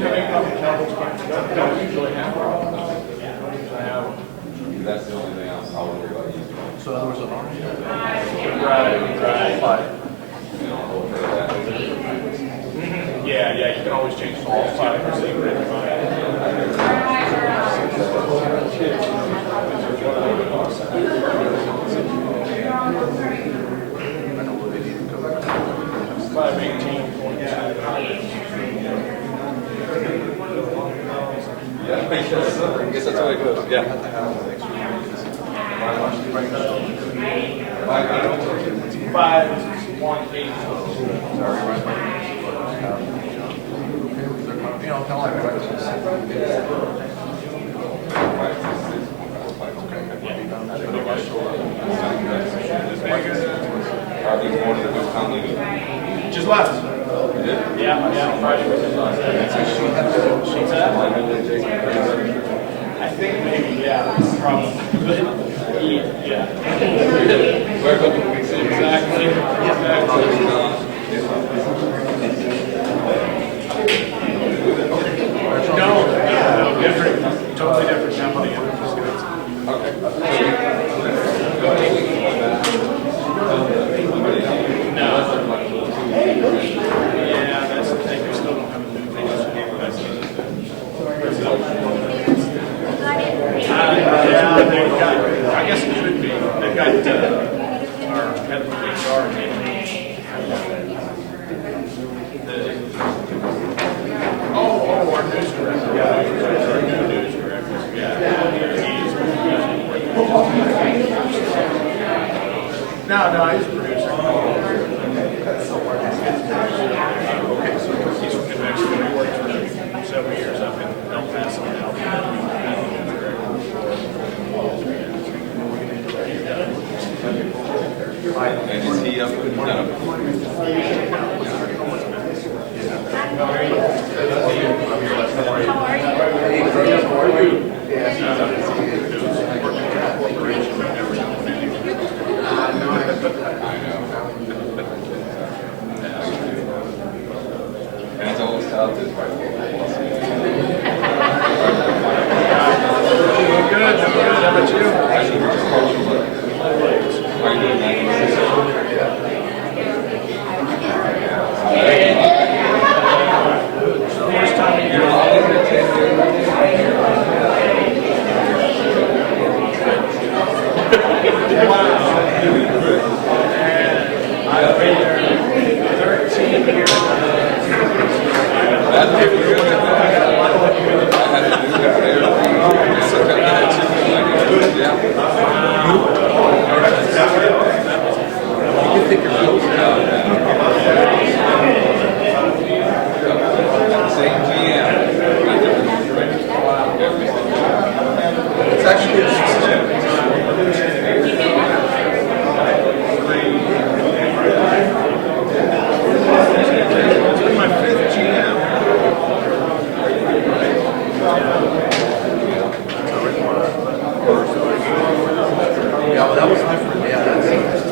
Don't usually have problems. That's the only thing I'll worry about using. So in other words, an orange? Right. Five. Yeah, you can always change the all five. So you can I know what they need to go. 518.2. Yeah, I guess that's how it goes. Yeah. 518. You know, kind of like breakfast. Are these more than what's commonly? Just left. Yeah, Friday was his last day. I think maybe, yeah, probably. Yeah. We're a couple of weeks in. Exactly. No, different, totally different company. Yeah, that's the thing. We still don't have a new thing. Yeah, they've got, I guess it could be. They've got our head of HR. Our news director. Yeah, our new news director. Yeah. No, he's a producer. Okay, so he's from New Mexico. He worked for several years up in El Paso now. And is he up? And it's always tough to Good. How about you? actually we're just partial, but are you doing that? First time in your I've been there 13 years. That's pretty good. I had to do that there. So I got that too. Yeah. You can take your bills. Same GM. It's actually a It's my fifth GM. yeah, well, that was different. Yeah, that's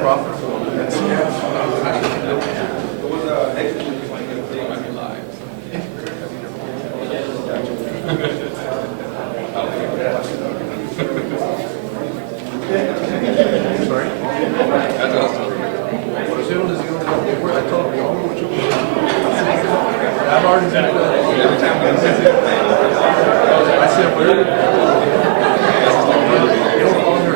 profitable. That's sorry. That's awesome. What is it? I told him, y'all know what you I've already been Every time we visit, I said, where? You don't call her.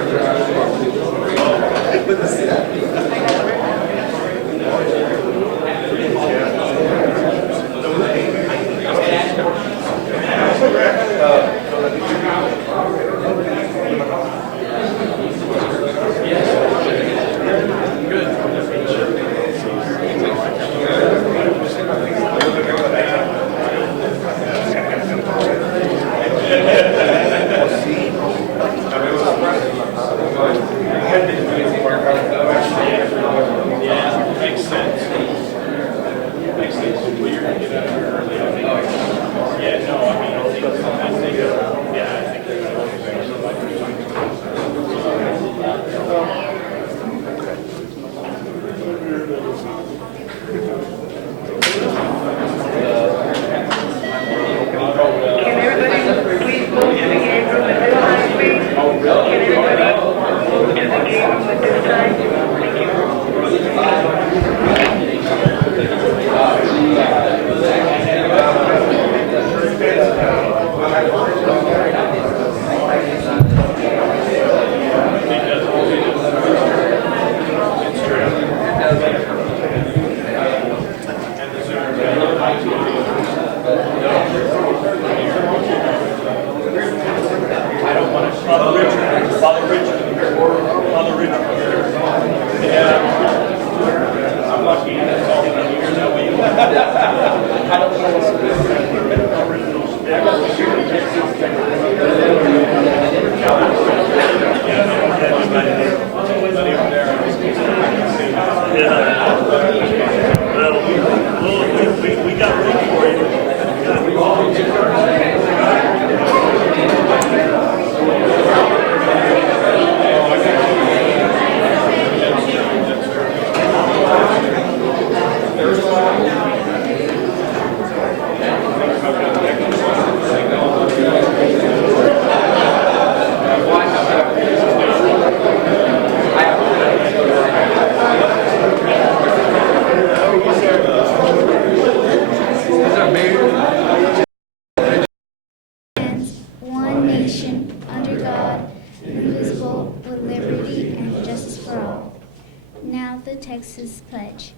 Texas Pledge.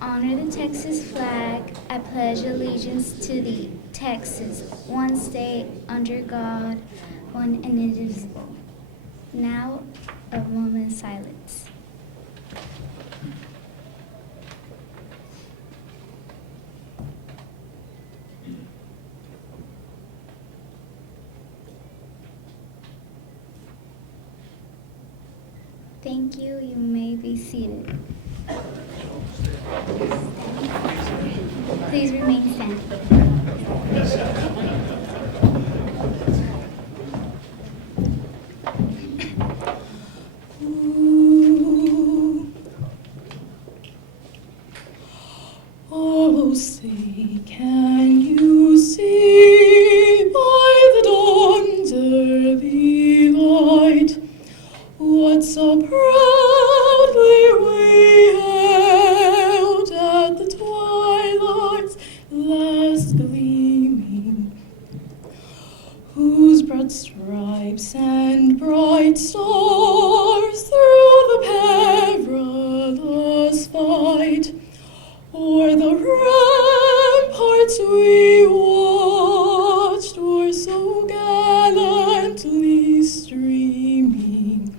Honor the Texas flag. I pledge allegiance to the Texas, one state, under God, one and indivisible. Now, a moment's silence. Thank you. You may be seated. Please remain standing. Oh, say, can you see by the dawn's early light what so proudly we hailed at the twilight's last gleaming, whose broad stripes and bright stars through the perilous fight o'er the ramparts we watched were so gallantly streaming,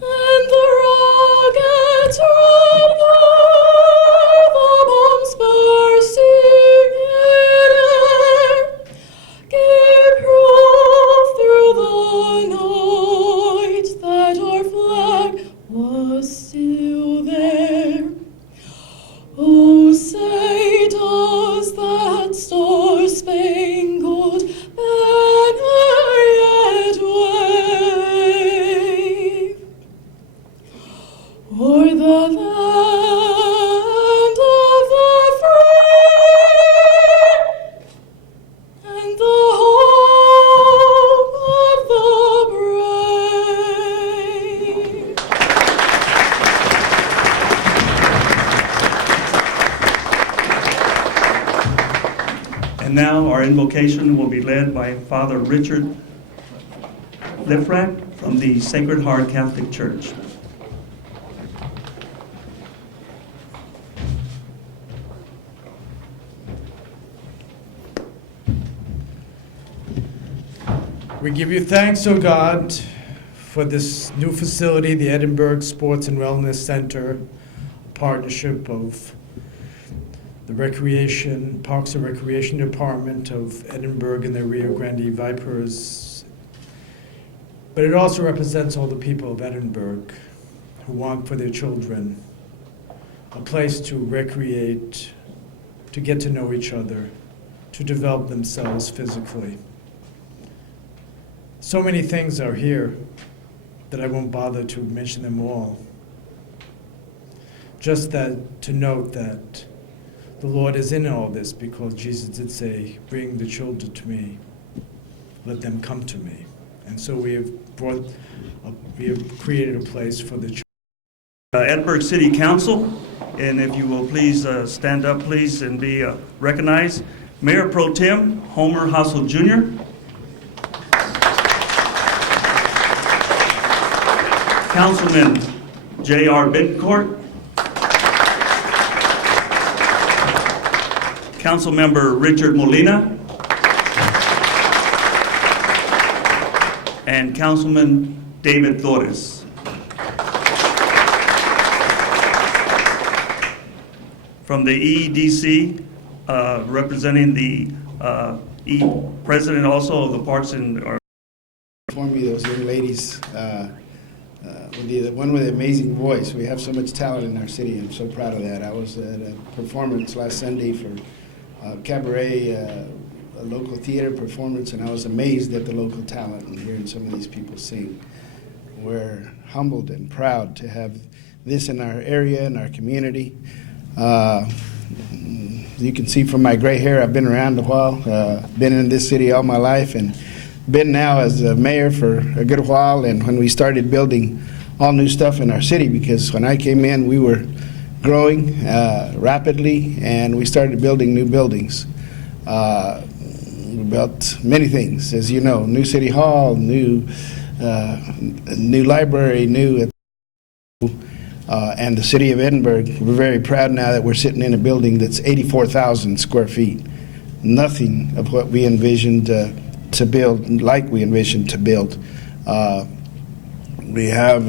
and the rockets red fire, the bombs bursting in air, gave proof through the night that our flag was still there. Oh, say does that star-spangled banner yet wave o'er the land of the free and the home of the brave? And now our invocation will be led by Father Richard Lifrak from the Sacred Heart Catholic Church. We give you thanks, O God, for this new facility, the Edinburgh Sports and Wellness Center, a partnership of the Parks and Recreation Department of Edinburgh and the Rio Grande Vipers. But it also represents all the people of Edinburgh who want for their children a place to recreate, to get to know each other, to develop themselves physically. So many things are here that I won't bother to mention them all. Just that to note that the Lord is in all this, because Jesus did say, "Bring the children to me, let them come to me." And so we have created a place for the children. Edinburgh City Council, and if you will please stand up, please, and be recognized. Mayor Pro Tem Homer Hassel Jr., Councilman J.R. Bencourt, Councilmember Richard Molina, and Councilman David Flores. From the EEDC, representing the president also of the Parks and For me, those young ladies, the one with the amazing voice. We have so much talent in our city. I'm so proud of that. I was at a performance last Sunday for cabaret, a local theater performance, and I was amazed at the local talent and hearing some of these people sing. We're humbled and proud to have this in our area, in our community. You can see from my gray hair, I've been around a while, been in this city all my life, and been now as a mayor for a good while. And when we started building all new stuff in our city, because when I came in, we were growing rapidly, and we started building new buildings. We built many things, as you know, new city hall, new library, new. And the city of Edinburgh, we're very proud now that we're sitting in a building that's 84,000 square feet. Nothing of what we envisioned to build, like we envisioned to build. We have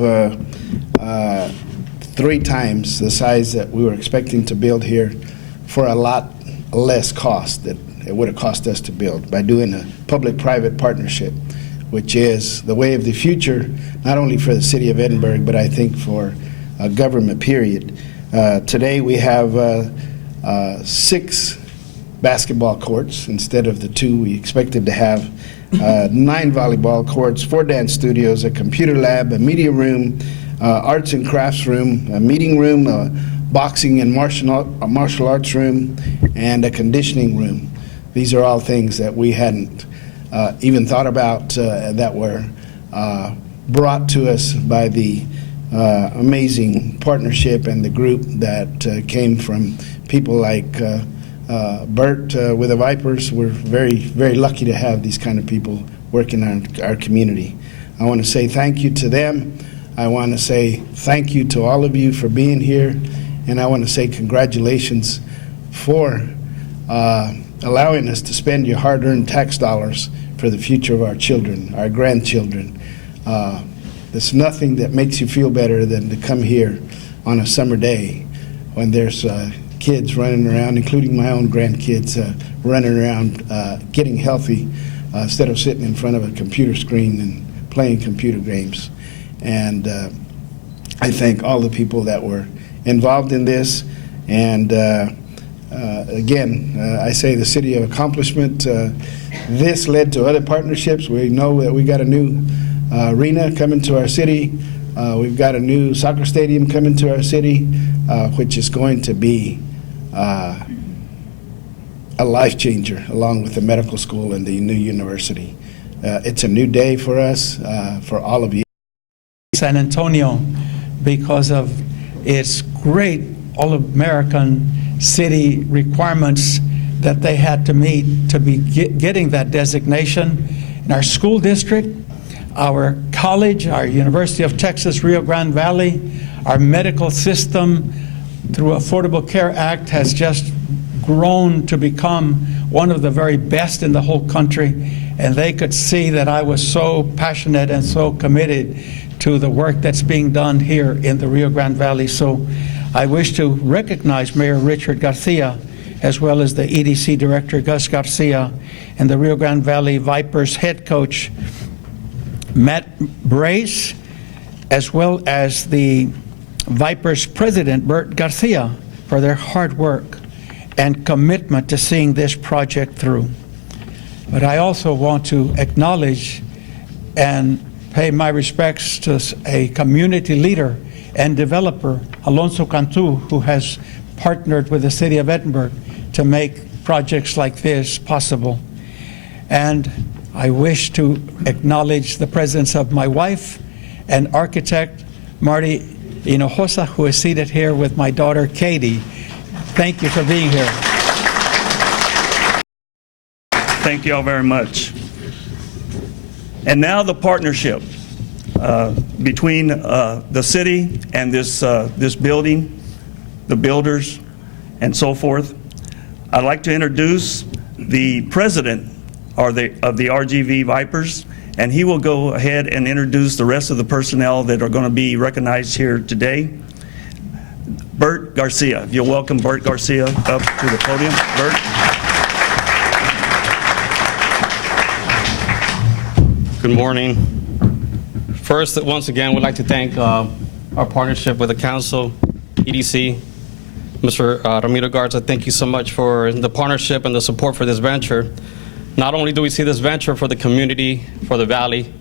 3 times the size that we were expecting to build here for a lot less cost that it would have cost us to build by doing a public-private partnership, which is the way of the future, not only for the city of Edinburgh, but I think for government, period. Today we have 6 basketball courts instead of the 2 we expected to have, 9 volleyball courts, 4 dance studios, a computer lab, a media room, arts and crafts room, a meeting room, a boxing and martial arts room, and a conditioning room. These are all things that we hadn't even thought about that were brought to us by the amazing partnership and the group that came from people like Bert with the Vipers. We're very, very lucky to have these kind of people working in our community. I want to say thank you to them. I want to say thank you to all of you for being here, and I want to say congratulations for allowing us to spend your hard-earned tax dollars for the future of our children, our grandchildren. There's nothing that makes you feel better than to come here on a summer day when there's kids running around, including my own grandkids, running around getting healthy instead of sitting in front of a computer screen and playing computer games. And I thank all the people that were involved in this. And again, I say the city of accomplishment. This led to other partnerships. We know that we got a new arena coming to our city. We've got a new soccer stadium coming to our city, which is going to be a life changer, along with the medical school and the new university. It's a new day for us, for all of you. San Antonio, because of its great all-American city requirements that they had to meet to be getting that designation. In our school district, our college, our University of Texas, Rio Grande Valley, our medical system through Affordable Care Act has just grown to become one of the very best in the whole country. And they could see that I was so passionate and so committed to the work that's being done here in the Rio Grande Valley. So I wish to recognize Mayor Richard Garcia, as well as the EDC Director Gus Garcia, and the Rio Grande Valley Vipers head coach Matt Brase, as well as the Vipers President Bert Garcia, for their hard work and commitment to seeing this project through. But I also want to acknowledge and pay my respects to a community leader and developer, Alonso Cantu, who has partnered with the City of Edinburgh to make projects like this possible. And I wish to acknowledge the presence of my wife and architect, Marty Hinojosa, who is seated here with my daughter, Katie. Thank you for being here. Thank you all very much. And now the partnership between the city and this building, the builders, and so forth. I'd like to introduce the president of the RGV Vipers, and he will go ahead and introduce the rest of the personnel that are going to be recognized here today. Bert Garcia. If you'll welcome Bert Garcia up to the podium. Bert. Good morning. First, once again, we'd like to thank our partnership with the council, EDC. Mr. Ramiro Garza, thank you so much for the partnership and the support for this venture. Not only do we see this venture for the community, for the valley,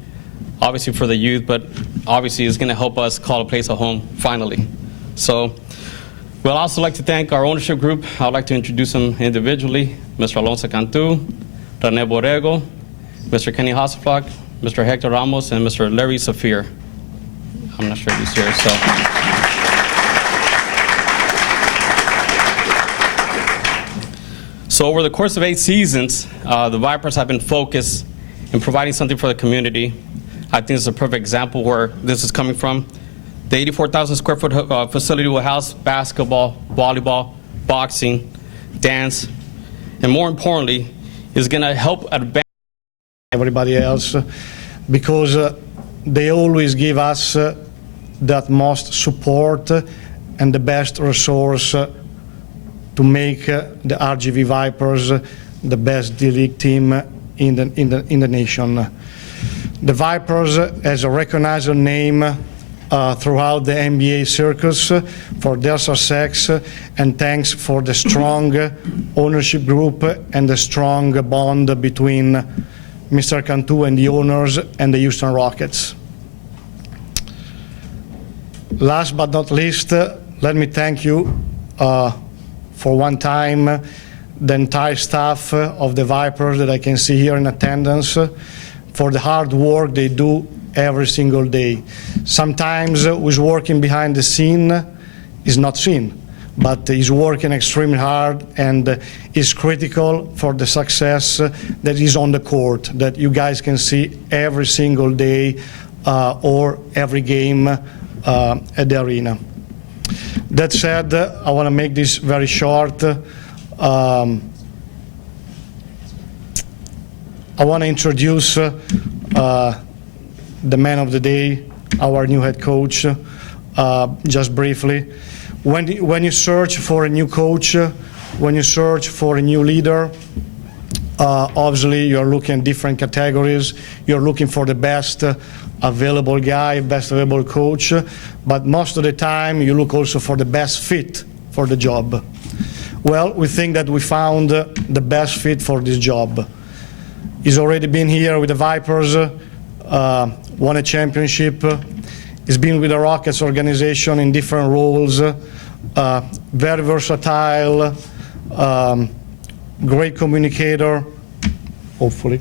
obviously for the youth, but obviously it's going to help us call a place a home, finally. So we'd also like to thank our ownership group. I'd like to introduce them individually. Mr. Alonso Cantu, Rene Borrego, Mr. Kenny Hasselflock, Mr. Hector Ramos, and Mr. Larry Safir. I'm not sure if he's here, so. So over the course of 8 seasons, the Vipers have been focused in providing something for the community. I think it's a perfect example where this is coming from. The 84,000 square foot facility will house basketball, volleyball, boxing, dance, and more importantly, is going to help advance everybody else because they always give us the utmost support and the best resource to make the RGV Vipers the best D-League team in the nation. The Vipers has a recognized name throughout the NBA circus for their success, and thanks for the strong ownership group and the strong bond between Mr. Cantu and the owners and the Houston Rockets. Last but not least, let me thank you for one time the entire staff of the Vipers that I can see here in attendance for the hard work they do every single day. Sometimes who's working behind the scene is not seen, but he's working extremely hard and is critical for the success that is on the court, that you guys can see every single day or every game at the arena. That said, I want to make this very short. I want to introduce the man of the day, our new head coach, just briefly. When you search for a new coach, when you search for a new leader, obviously you're looking at different categories. You're looking for the best available guy, best available coach, but most of the time you look also for the best fit for the job. Well, we think that we found the best fit for this job. He's already been here with the Vipers, won a championship. He's been with the Rockets organization in different roles, very versatile, great communicator, hopefully.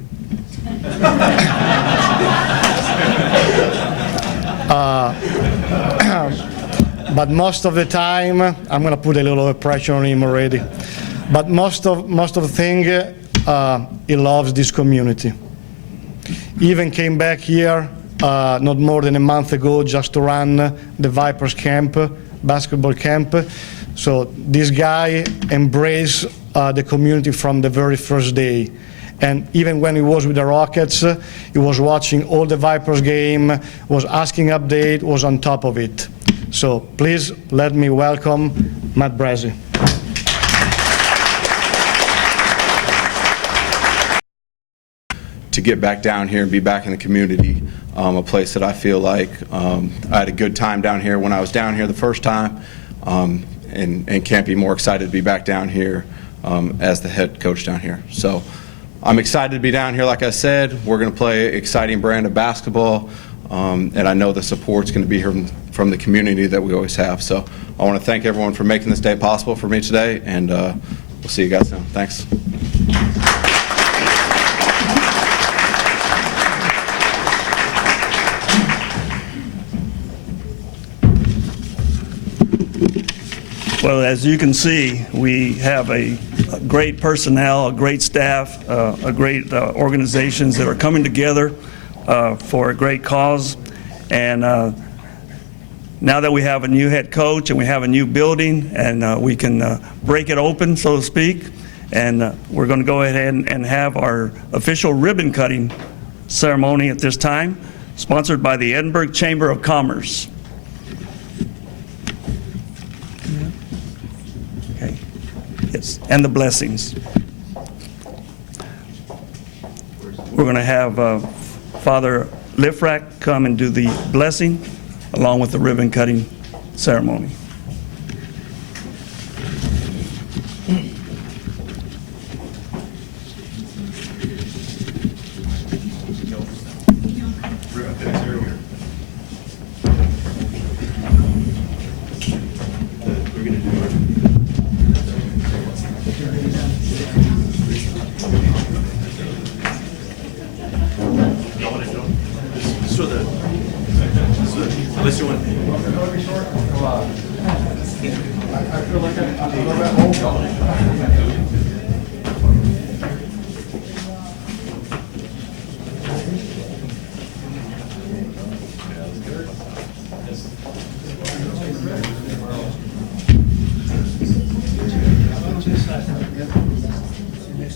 But most of the time, I'm going to put a little pressure on him already. But most of the thing, he loves this community. He even came back here not more than a month ago just to run the Vipers camp, basketball camp. So this guy embraced the community from the very first day. And even when he was with the Rockets, he was watching all the Vipers game, was asking update, was on top of it. So please let me welcome Matt Brase. To get back down here and be back in the community, a place that I feel like I had a good time down here when I was down here the first time, and can't be more excited to be back down here as the head coach down here. So I'm excited to be down here. Like I said, we're going to play an exciting brand of basketball, and I know the support's going to be here from the community that we always have. So I want to thank everyone for making this day possible for me today, and we'll see you guys soon. Thanks. Well, as you can see, we have a great personnel, a great staff, a great organizations that are coming together for a great cause. And now that we have a new head coach and we have a new building and we can break it open, so to speak, and we're going to go ahead and have our official ribbon cutting ceremony at this time, sponsored by the Edinburgh Chamber of Commerce. Yes, and the blessings. We're going to have Father Lifrak come and do the blessing along with the ribbon cutting ceremony.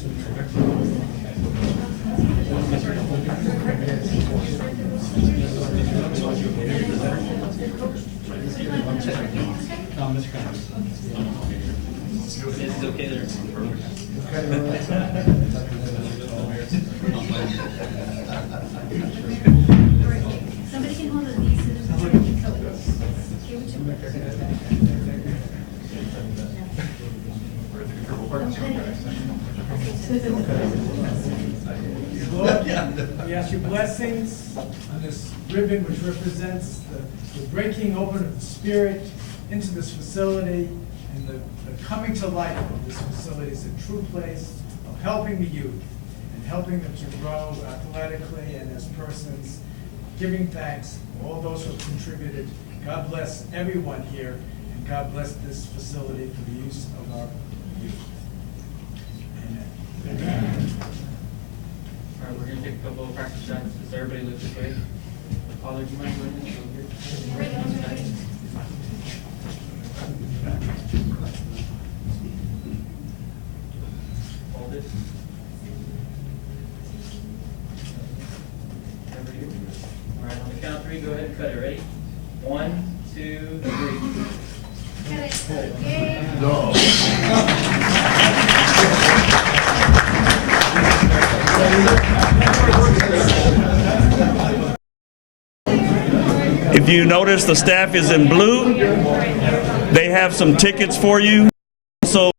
Somebody can hold these. Lord, we ask your blessings on this ribbon which represents the breaking open of the Spirit into this facility and the coming to life of this facility is a true place of helping the youth and helping them to grow athletically and as persons, giving thanks to all those who have contributed. God bless everyone here, and God bless this facility for the use of our youth. Amen. All right, we're going to take a couple of practice shots. Just everybody look this way. Father, do you mind going in? Hold it. Over here. All right, on the count of 3, go ahead and cut it. Ready? 1, 2, 3. If you notice, the staff is in blue. They have some tickets for you.